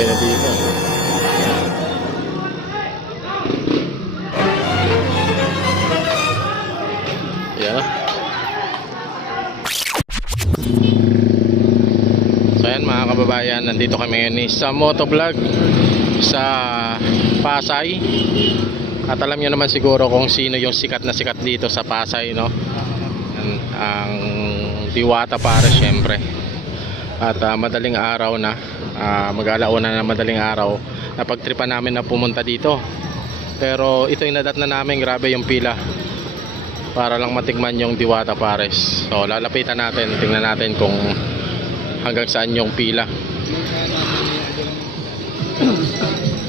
okay na dito. Yan. So ayan mga kababayan, nandito kami ngayon sa motovlog sa Pasay. At alam nyo naman siguro kung sino yung sikat na sikat dito sa Pasay, no? Ang, ang Diwata para syempre. At ah, madaling araw na, uh, mag-alauna na madaling araw, napagtripan namin na pumunta dito. Pero ito yung nadat na namin, grabe yung pila. Para lang matikman yung Diwata Pares. So lalapitan natin, tingnan natin kung hanggang saan yung pila.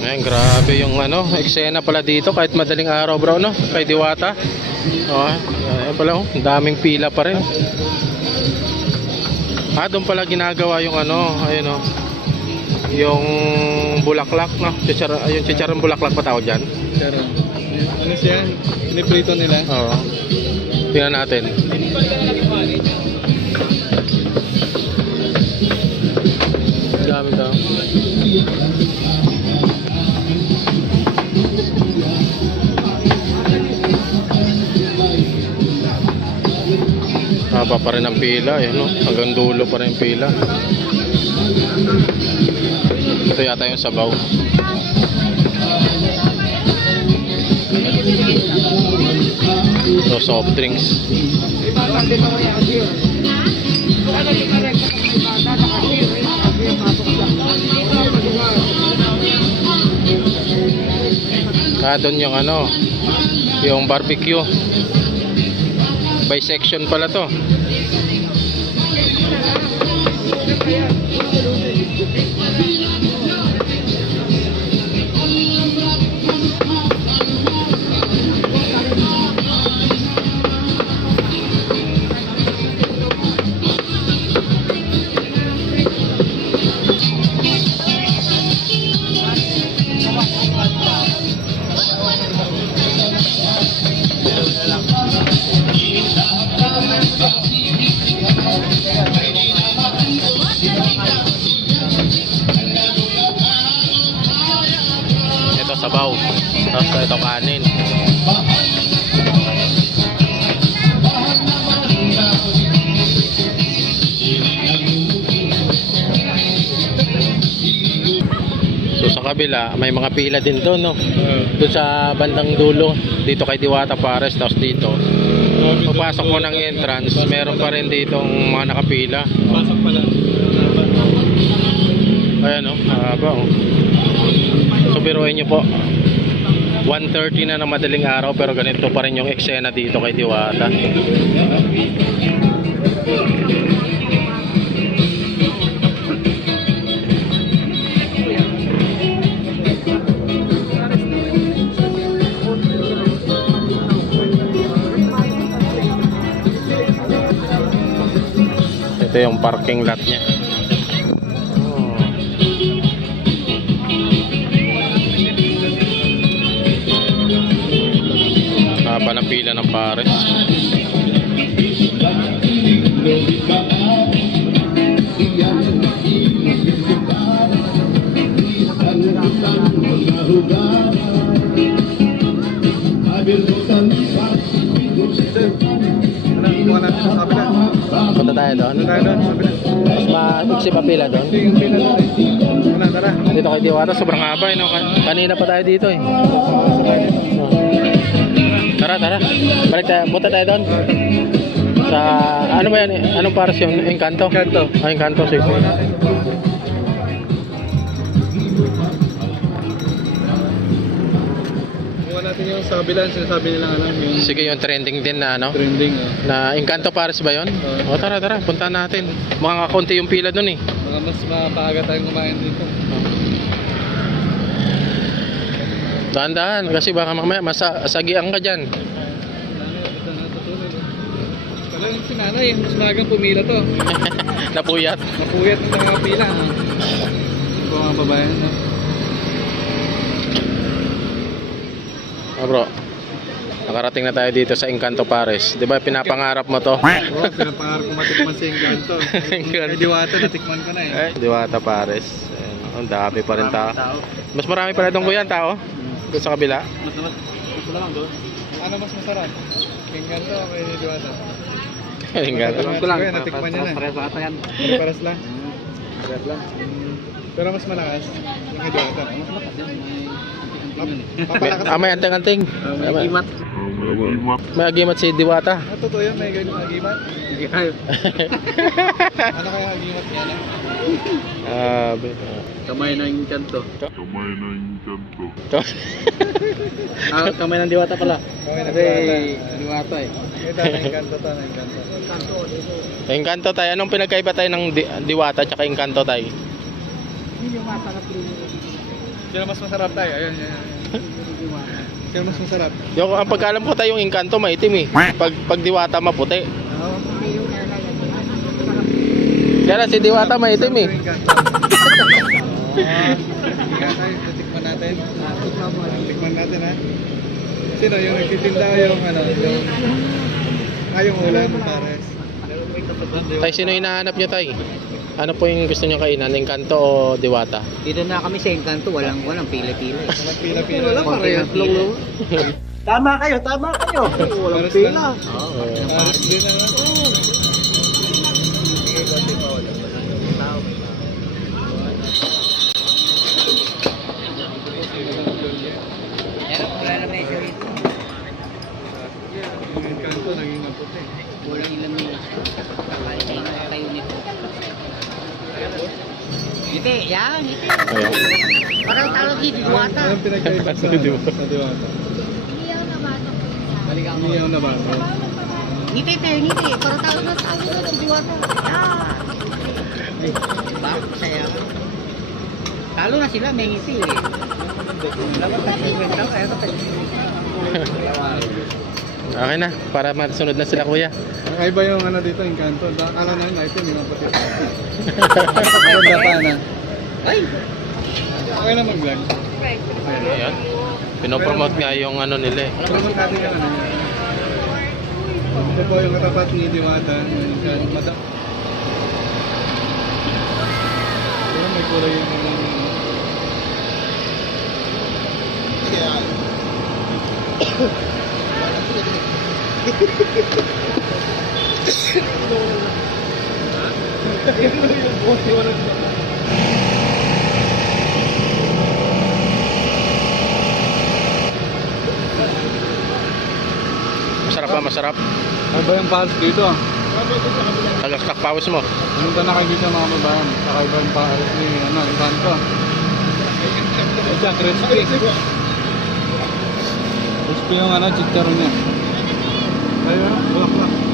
Ngayon, grabe yung ano, eksena pala dito kahit madaling araw bro, no? Kay Diwata. Oh, pala, oh, daming pila pa rin. Ah, doon pala ginagawa yung ano, ayun oh. Yung bulaklak, no? Chichar, yung chicharong bulaklak pa tawag dyan. Pero, ano siya? Piniprito nila. Oo. Tingnan natin. Haba pa rin ang pila, eh, no? Hanggang dulo pa rin pila. Ito yata yung sabaw. So, soft drinks. Ah, doon yung ano, yung barbecue. By section pala to. Tapos ito kanin. So sa kabila, may mga pila din doon, no? Doon sa bandang dulo, dito kay Diwata Pares, tapos dito. Papasok mo ng entrance, meron pa rin ditong mga nakapila. Pasok pa lang. Ayan o, haba o. So biruin nyo po, 1.30 na ng madaling araw pero ganito pa rin yung eksena dito kay Diwata. Ito yung parking lot niya. Pares. Punta tayo doon. Ano tayo doon? Mas maiksi pa pila doon. Ito yung pila doon tara. Dito kay Diwata, sobrang haba. Eh, no? Kan- Kanina pa tayo dito eh. Tara, tara. Balik tayo. Punta tayo doon. Sa, ano ba yan? Anong pares yung Encanto? Kanto. Ah, Encanto, sige. Natin yung sa kabila. Sinasabi nilang ano, yung Sige, yung trending din na ano. trending. ah. Na Encanto Pares ba yun? Oo. O tara, tara. Punta natin. Mga kakunti yung pila doon eh. Mga mas mapaaga tayong kumain dito. Dahan-dahan. Kasi baka mamaya masagian ka dyan. Eh. Yung si nanay, mas magang pumila to. Napuyat. Mapuyat ng mga pila. Ito mga babayan. ah. Bro. Nakarating na tayo dito sa Encanto Pares. 'Di ba pinapangarap mo 'to? Oo, pinapangarap ko matikman sa Encanto. Encanto. Diwata, natikman ko na eh. Eh, Diwata Pares. Ayan. Ang dami pa rin tao. Mas marami pala doon kuya ang tao. Doon sa kabila. Mas naman, mas lang doon. Ano mas masarap? King Kanto o kay Diwata? Ang ganda. Alam ko lang. Natikman niya na. Pares ata yan. Paras lang. Paras lang. Pero mas malakas yung kay Diwata. Mas malakas yan. May May, Papalakas. ah, may anting-anting. May May, imat. may agimat si Diwata. Ah, totoo yun, may agimat. Ano kaya agimat niya na? Ah, Kamay ng kanto. Kamay ng kanto. Ah, kamay ng diwata pala. Kasi nagdiwata. diwata eh. Ito, nagkanto to, nagkanto. Encanto tayo. Anong pinagkaiba tayo ng di- Diwata at Encanto tayo? Sino mas masarap tayo? Ayun, yan. Sino mas masarap? Yung, ang pagkalam ko tayo yung Encanto maitim eh. Pag, pag Diwata maputi. Kaya si Diwata maitim eh. Tikman natin. Tikman natin ha. Sino yung nagtitinda yung ano, yung ah, yung ulan, pares. Tay, sino hinahanap nyo tay? Ano po yung gusto nyo kainan? Encanto o Diwata? Dito na kami sa Encanto, walang walang pila-pila. Walang pila-pila. Wala parehas lang. Tama kayo, tama kayo. Walang pila. Oo, Pares din ano. Yung kanto naging maputi. Walang ilang kayo nito. Ngiti, yan, ngiti. Ayan. Parang talo di diwata. Anong pinagkaiba sa, Sa Diwata. sa Diwata? Balikan Hindi yung nabago. Ngiti tayo, ngiti. Parang talo na talo na ng diwata. Yan. Diba? Saya. Talo na sila, may ngiti eh. Okay na, para masunod na sila kuya. Kakaiba yung ano dito, yung kanto. Akala na yung item, yung maputi. Maganda pa na. Ay! Okay na mag-vlog. Ayan. Pinopromote nga yung ano nila eh. Promote natin yung ano. Ito po yung katapat ni Diwata. Mata. Pero may kulay yung ano. Masarap ba? Masarap. Ano ba yung pals dito? Tagaktak pawis mo. Pumunta na kayo dito mga babayan. Kakaiba yung pals ni ano, kanto. Ito, crispy. Crispy yung ano, chicharon niya. Ayun, bulak-bulak.